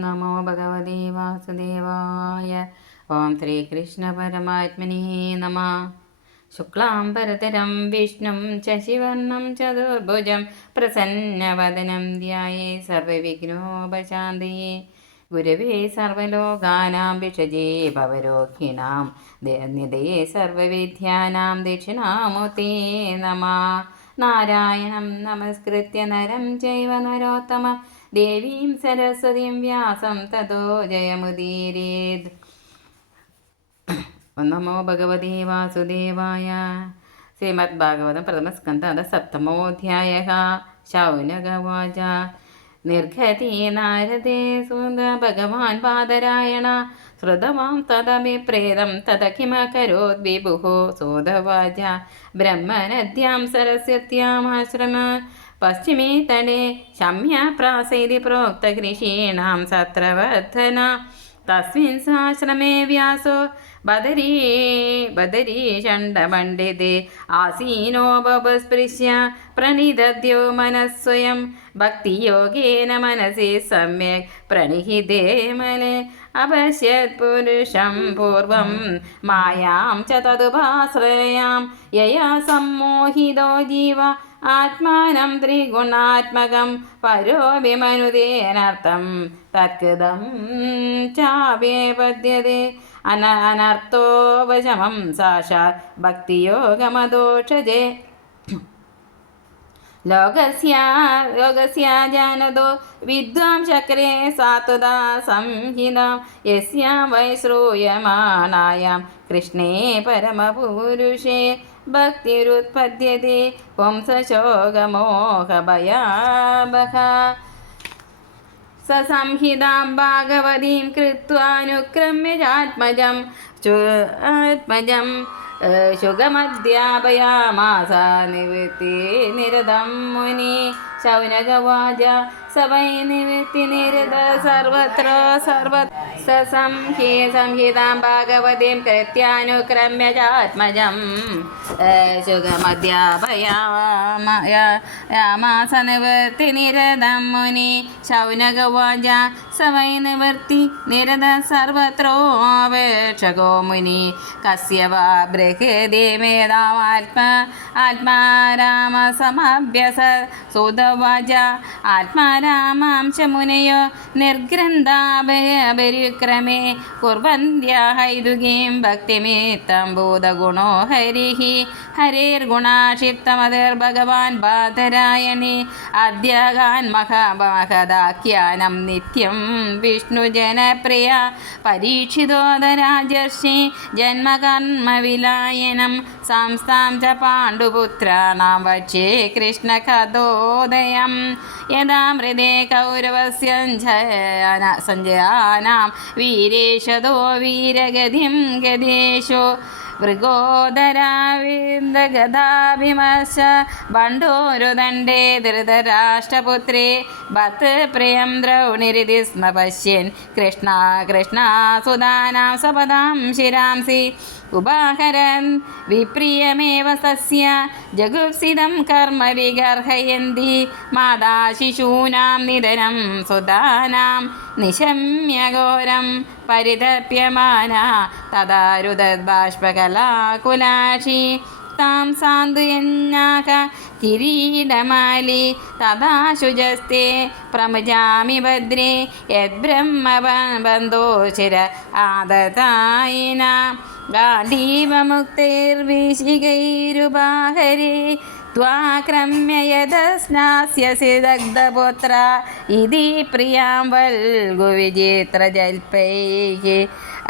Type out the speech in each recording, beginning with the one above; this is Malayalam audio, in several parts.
നമോ ഭഗവതി വാസുദേവായ ഓം ശ്രീകൃഷ്ണപരമാത്മനേ നമ ശുക്ലാംബരതരം വിഷ്ണും ശശിവർണം ചതുർഭുജം പ്രസന്നവദനം ധ്യായേ സർവവിഘ്നോപശാന്തയേ ഗുരവേ സർവലോകാനാം വിഷജേ ഭവരോഹിണാം നിധയെ സർവവിദ്യാനാം ദക്ഷിണാമുത്തേ നമ നാരായണം നമസ്കൃത്യ നരം ചൈവ നരോത്തമ ദേവീം സരസ്വതിയും വ്യാസം തതോ ജയമുദീരേത്. നമോ ഭഗവതി വാസുദേവായ. ശ്രീമദ് ഭാഗവതം പ്രഥമസ്കന്ധ അത സപ്തമോധ്യായ ശൗനകവാച. നിർഘതി നാരദേ സുന്ദ ഭഗവാൻ പാദരായണ ശ്രുതമാം തദഭിപ്രേതം തത കിമകരോത് വിഭുः സോദവാച. ബ്രഹ്മനദ്യാം സരസ്വത്യാമാശ്രമ पश्चिमेतटे शम्याप्रासीति प्रोक्तकृषीणां सत्रवर्धना तस्मिन् साश्रमे व्यासो बदरी बदरीषण्डमण्डिते आसीनो बभस्पृश्य प्रणिदद्यो मनः स्वयं भक्तियोगेन मनसि सम्यक् प्रणिहिते मले अपश्यत्पुरुषं पूर्वं मायां च तदुपाश्रयां यया सम्मोहितो जीव ആത്മാനം ത്രിഗുണാത്മകം പരോഭിമനുദേനർത്ഥം തത്കൃതം ചാവേപദ്യതേ അന അനർത്ഥോപശമം സാക്ഷാത് ഭക്തിയോഗമദോഷജേ. ലോകസ്യ ലോകസ്യ ജാനതോ വിദ്വാം ചക്രേ സാത്വതാ സംഹിതാം. യസ്യാം വൈ ശ്രൂയമാണായാം കൃഷ്ണേ പരമപുരുഷേ. ഭക്തിരുത്പദ്യത്തെ പുംസശോകമോഹഭയാബഹ സസംഹിതാം ഭാഗവതീം കൃത്വാനുക്രമ്യ ചാത്മജം ആത്മജം ശുഗമധ്യാപയാമാസ നിവൃത്തി നിരതം മുനി. ശൗനകവാച സവൈ നിവൃത്തി നിരത സർവത്ര സർവ സസംഹി സംഹിതാം ഭാഗവതീം കൃത്യാനുക്രമ്യ ചാത്മജം ശുഗമധ്യാപയാമാസ നിവൃത്തി നിരതം മുനി ശൗനകവാച സവൈ നിവൃത്തി നിരത സർവത്രോപേക്ഷകോ മുനി കസ്യ വാ ബൃഹദേ മേധാമാത്മ ആത്മാരാമസമഭ്യസ സുതവാച ആത്മാരാമാംശ മുനയോ നിർഗ്രന്ഥാപരിക്രമേ കുർവന്ധ്യാഹൈതുകീം ഭക്തിമേത്തം ഭൂതഗുണോ ഹരിः ഹരേർഗുണാക്ഷിപ്തമതിർഭഗവാൻ ബാധരായണി. അദ്യകാൻ മഹാമഹദാഖ്യാനം നിത്യം വിഷ്ണുജനപ്രിയ. പരീക്ഷിതോദരാജർഷി ജന്മകർമ്മവിലായനം. സംസ്ഥാം ച പാണ്ഡുപുത്രാണാം വക്ഷേ കൃഷ്ണകഥോദയം യഥാ മൃദേ കൗരവസ്യ സഞ്ജയാനാം. വീരേഷതോ വീരഗതിം ഗതേഷു മൃഗോദരാവിന്ദഗതാഭിമശ ബണ്ഡോരുദണ്ഡേ ധൃതരാഷ്ട്രപുത്രി ഭത്ത് പ്രിയം ദ്രൗണിരിതി സ്മ പശ്യൻ കൃഷ്ണ കൃഷ്ണ സുധാനാം സപദാം ശിരാംസി. ഉപാഹരൻ വിപ്രിയമേവ സസ്യ. ജഗുപ്സിതം കർമ്മ വിഗർഹയന്തി. മാതാ ശിശൂനാം നിധനം സുതാനാം നിശമ്യഘോരം പരിതപ്യമാന തദാരുദാഷ്പകലാകുലാക്ഷി താം സാന്തുയന്നാക കിരീടമാലി തഥാ ശുചസ്തേ പ്രമജാമി ഭദ്രേ. ആദതായിന. ചിര ത്വാക്രമ്യ യതസ്നാസ്യസി ദഗ്ധപുത്ര ഇതി പ്രിയാം വൽഗുവിചിത്രജൽപൈः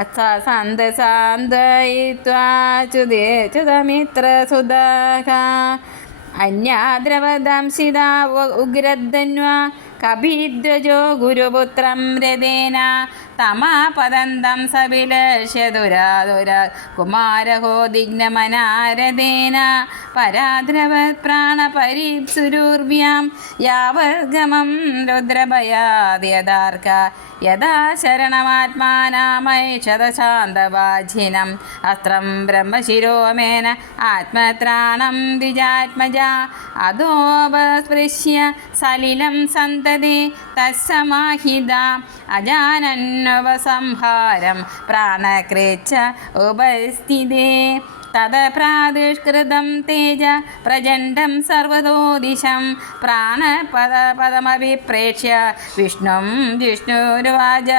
അഥ സന്ത സാന്തയിത്വാ ചുതേ ചുതമിത്രസുധാക അന്യാദ്രവദംശിത ഗുരുപുത്രം രഥേന തമാപദന്തം സവിലശതുരാതുര കുമാരഹോ ദിഗ്നമനാരദേന പരാദ്രവത് പ്രാണപരീപ്സുരൂർവ്യാം യാവർഗമം രുദ്രഭയാദ്യതാർക്ക യഥാ ശരണമാത്മാനാമൈഷതശാന്തവാജിനം അസ്ത്രം ബ്രഹ്മശിരോമേന ആത്മത്രാണം ദ്വിജാത്മജ. അധോപസ്പൃശ്യ സലിലം സന്തതി തസ്സമാഹിത അജാനന്നവസംഹാരം പ്രാണകൃച്ഛ ഉപസ്ഥിതേ. തദപ്രാദുഷ്കൃതം തേജ പ്രചണ്ഡം സർവതോ ദിശം പ്രാണപദ പദമഭിപ്രേക്ഷ്യ വിഷ്ണും വിഷ്ണുരുവാച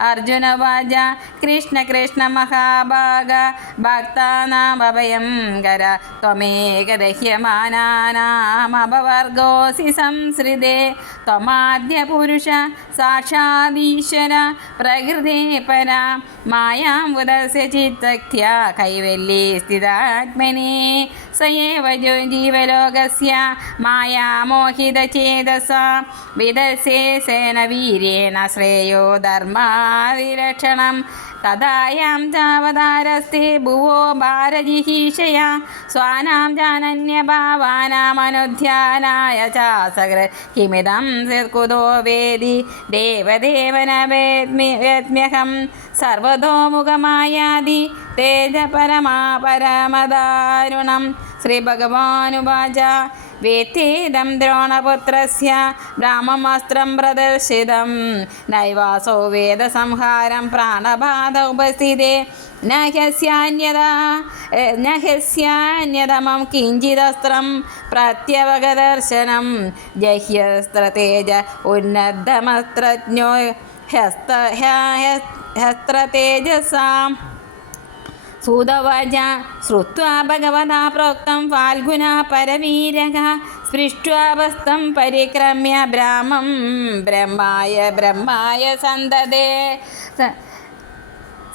അർജുനവാച കൃഷ്ണ കൃഷ്ണ മഹാഭാഗ. ഭക്താനാമഭയം കര. ത്വമേകദഹ്യമാനാനാമപവർഗോസി സംസൃതേ. ത്വമാദ്യ പുരുഷ സാക്ഷാദീശ്വര പ്രകൃതേ പര. മായാം ഉദസ്യ ചിത്തക്യ കൈവല്യേ സ്ഥിതാത്മനെ സ ഏവ ജോ ജീവലോകസ്യ മായാമോഹിതചേതസ. വിദസേ സേന വീര്യേണ ശ്രേയോ ധർമാവിരക്ഷണം തഥായാം ചാവതാരസ്തേ ഭുവോ ഭാരജിഹീഷയ. സ്വാനാം ജാനന്യഭാവാനാമനുധ്യാനായ ചാസകൃ. കിമിതം കുതോ വേദി. ദേവദേവന വേദ്മി വേദ്മ്യഹം. സർവതോമുഖമായാതി. തേജ പരമാ പരമദാരുണം ശ്രീഭഗവാനുവാച വേത്തേദം ദ്രോണപുത്രസ്യ ബ്രാഹ്മമാസ്ത്രം പ്രദർശിതം. നൈവാസോ വേദസംഹാരം പ്രാണബാധ ഉപസ്ഥിതേ. ന ഹ്യസ്യാന്യതാ ന ഹ്യസ്യാന്യതമം കിഞ്ചിദസ്ത്രം പ്രത്യവഗദർശനം ജഹ്യസ്ത്രതേജ ഉന്നതമസ്ത്രജ്ഞോ ഹസ്ത ഹസ്ത്രതേജസാം. सूदवाच श्रुवा भगवता प्रोक्तं फागुना परवीरः स्पृष्ट्वापस्तं परिक्रम्य ब्राह्मं ब्रह्माय ब्रह्माय सन्ददे।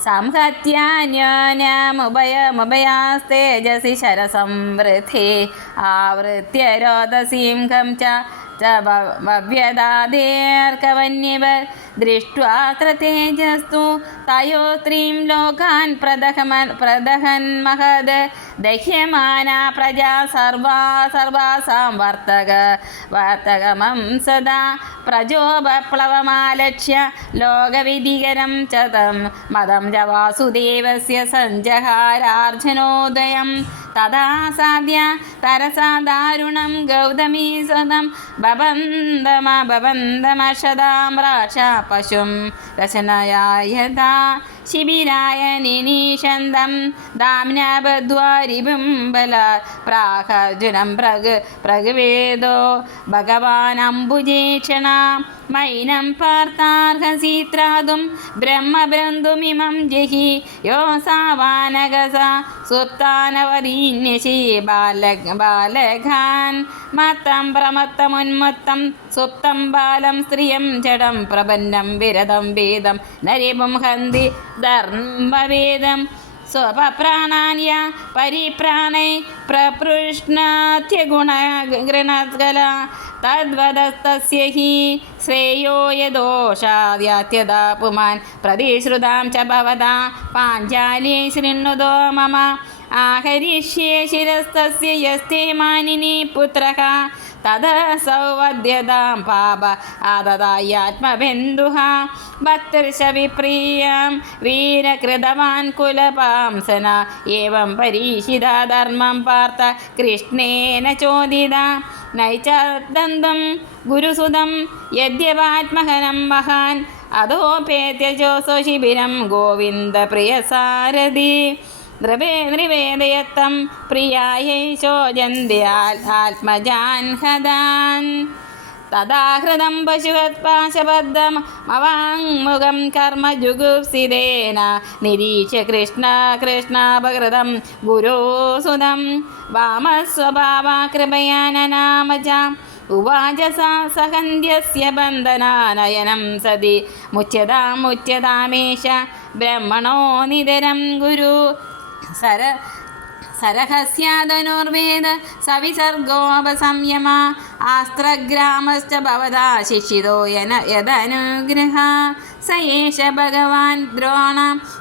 संहत्यान्योन्यामुभयमुभयास्तेजसि शरसंवृथे आवृत्य रोदसिंहं च भव्यदा दीर्घवन्यव ദൃഷ്ട്വാ തേജസ്തു തയോ സ്ത്രീം ലോകാൻ പ്രദഹമൻ പ്രദഹൻ മഹത്. ദഹ്യമാന പ്രജാ സർവാ സർവാസാം വർത്തക വർത്തകമം സദാ. പ്രജോപപ്ലവമാലക്ഷ്യ ലോകവിധികരം ചതം. മതം ച വാസുദേവസ്യ സഞ്ജഹാരാർജനോദയം. തഥാ തരസാ ദാരുണം ഗൗതമീ സദം ബബന്ധമ ബബന്ധമ ശതാം രാക്ഷാ पशुं रचनया ശിബിരായ നിനീഷന്തം ദാമ്നാപദ്വാരിബിംബല പ്രാഹർജുനം പ്രഗ് പ്രകവേദോ. ഭഗവാനംബുജേക്ഷണ. മൈനം പാർത്താർഹസീത്രാതും ബ്രഹ്മബന്ധുമിമം ജഹി. യോ സാവാനകസ. സുപ്താനവരീന്യശീ ബാല ബാലഘാൻ മത്തം പ്രമത്തമുന്മത്തം സുപ്തം ബാലം സ്ത്രിയം ജഡം പ്രപന്നം വിരതം വേദം. നരിപും ഹന്തി प्रपन्नं विरदं वेदं नरिपुं हन्ति धर्मवेदं स्वपप्राणान्य परिप्राणै प्रपृष्णात्यगुणगृणगला तद्वदस्तस्य हि श्रेयो यदोषाद्यात्यदा पुमान् प्रतिश्रुतां च भवता पाञ्चाली शृण्वतो मम आहरिष्ये शिरस्तस्य यस्ते मानिनी पुत्रः തഥ സൗവദ്യതാം പാപ ആദതായാത്മബിന്ദുഹ ഭക്തർഷ വിപ്രീയാം വീരകൃതവാൻ കുലപാംസന. ഏവം പരീക്ഷിത ധർമ്മം പാർത്ഥ കൃഷ്ണേന ചോദിത. നൈചാദന്തം ഗുരുസുതം യദ്യവാത്മഹനം മഹാൻ. അതോപേത്യജോസോ ശിബിരം ഗോവിന്ദ പ്രിയസാരഥി. ദ്രവേന്ദ്രിവേദയത്തം പ്രിയായൈശോ ജന്തി ആത്മജാൻഹദാൻ ഹദാൻ തഥാ ഹൃദം പശുവത്പാശബദ്ധമവാങ്മുഖം കർമ്മ ജുഗുപ്സിതേന. നിരീക്ഷ്യ കൃഷ്ണ കൃഷ്ണാപകൃതം ഗുരോസുതം വാമസ്വഭാവാകൃപയാനനാമജ ഉവാച സഹന്ധ്യസ്യ ബന്ധനാനയനം സതി. മുച്യതാമുച്യതാമേശ ബ്രഹ്മണോ നിതരം ഗുരു. സര സരഹസ്യാതനുർവേദ സവിസർഗോപസംയമ ആസ്ത്രഗ്രാമശ്ച ഭവതാ ശിക്ഷിതോ യന യദനുഗ്രഹ സ ഏഷ ഭഗവാൻ ദ്രോണ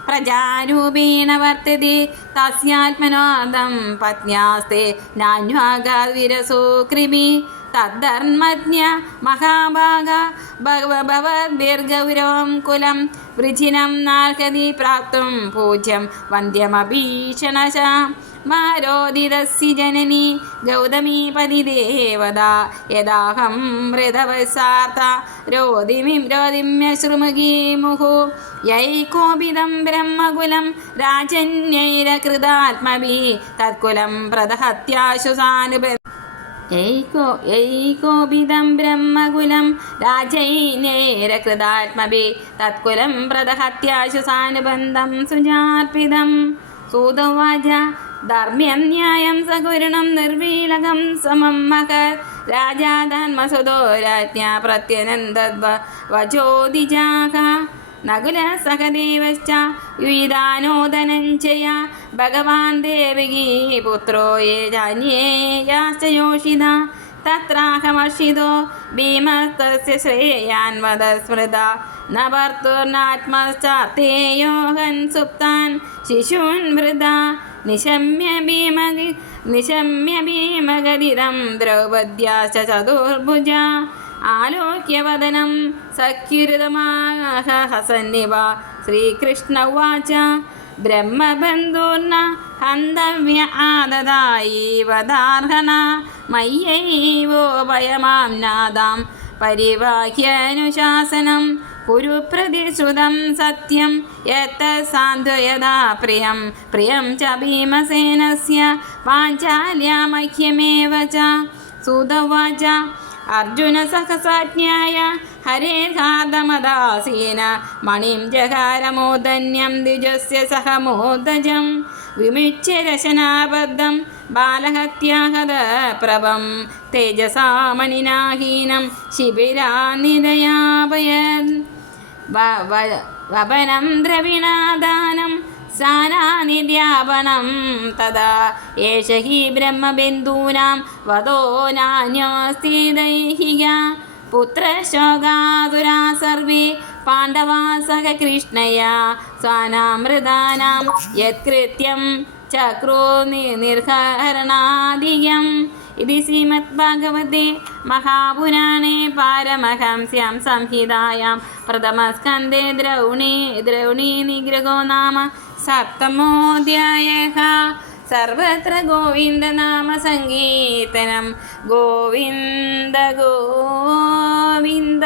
പ്രജാരൂപേണ വർത്തതി. തസ്യാത്മനോദം പത്യാസ്തേ നാന്വാഗാവിരസോ കൃപി. തദ്ധർമ്മജ്ഞ മഹാഭാഗ ഭവദ്ഭിർഗൗരവം കുലം വൃഥിനം നാർഹതി പ്രാപ്തും പൂജ്യം വന്ദ്യമഭീഷണശ. മാരോദിതസ്യ ജനനി ഗൗതമീ പതിദേവത. യദാഹം മൃതവസാത്ത രോദിമിം രോദിമ്യശ്രുമുഖീ മുഹു യൈകോപിതം ബ്രഹ്മകുലം രാജന്യൈരകൃതാത്മഭി. തത്കുലം പ്രദഹത്യാശുസാനുബ ഏകോപിതം ബ്രഹ്മകുലം. രാജൈനേരകൃതാത്മഭി തത്കുലം പ്രദഹത്യാശു സുജാർപ്പിതം. സൂതവാച ധർമ്മ്യം ന്യായം സകുരുണം നിർവീലകം സമം മഹർ രാജാധന്മസുതോ രാജ്ഞ പ്രത്യനന്ദ വചോദിജാക നകുല സഹദേവശ്ച യുയിദാനോദനഞ്ജയ ഭഗവാൻ ദേവകീ പുത്രോ യേ ജാന്യേയാശ്ച യോഷിത തത്രാഹമർഷിതോ ഭീമസ്തസ്യ ശ്രേയാൻ വദ സ്മൃത ന ഭർത്തുർനാത്മശ്ചാത്തേയോഹൻ സുപ്താൻ ശിശൂൻ വൃത. നിശമ്യ ഭീമഗി നിശമ്യ ഭീമഗതിരം ദ്രൗപദ്യാശ്ച ചതുർഭുജ ആലോക്യവദനം സഖ്യുരുതമാഹ ഹസന്നിവ. ശ്രീകൃഷ്ണ ഉവാച ബ്രഹ്മബന്ധൂർണ ഹന്തവ്യ ആദദായി വദാർഹന മയ്യൈവോ ഭയമാം നാദാം. പരിവാഹ്യനുശാസനം കുരു പ്രതിശ്രുതം സത്യം യത്ത സാന്ത്വയതാ പ്രിയം. പ്രിയം ച ഭീമസേനസ്യ പാഞ്ചാല്യമഹ്യമേവ ച. സുതവാച അർജുന സഹസാജ്ഞായ ഹരേർഹാദമദാസീന മണിം ജഹാരമോദന്യം ദ്വിജസ്യ സഹമോദജം വിമിച്ഛ രശനാബദ്ധം ബാലഹത്യാഹത പ്രഭം തേജസാ മണിനാഹീനം ശിബിരാനിദയാപയത് വപനം ദ്രവിണാദാനം സ്നാനാനിദ്യാപനം തഥാ ഏഷ ഹി ബ്രഹ്മബിന്ദൂനാം വധോ നാന്യോസ്തി ദൈഹിക പുത്രശോകാതുരാ സർവേ പാണ്ഡവാസഹ കൃഷ്ണയാ സ്വാനാമൃതാനാം യത്കൃത്യം ചക്രോ നിർഹരണാധികം. ഇത് ശ്രീമദ്ഭാഗവതേ മഹാപുരാണേ പാരമഹംസ്യാം സംഹിതായാം. പ്രഥമസ്കന്ധേ ദ്രൗണി ദ്രൗണി നിഗ്രഹോ നാമ സപ്തമോധ്യായः സർവത്ര ഗോവിന്ദനാമ സങ്കീർത്തനം ഗോവിന്ദ ഗോവിന്ദ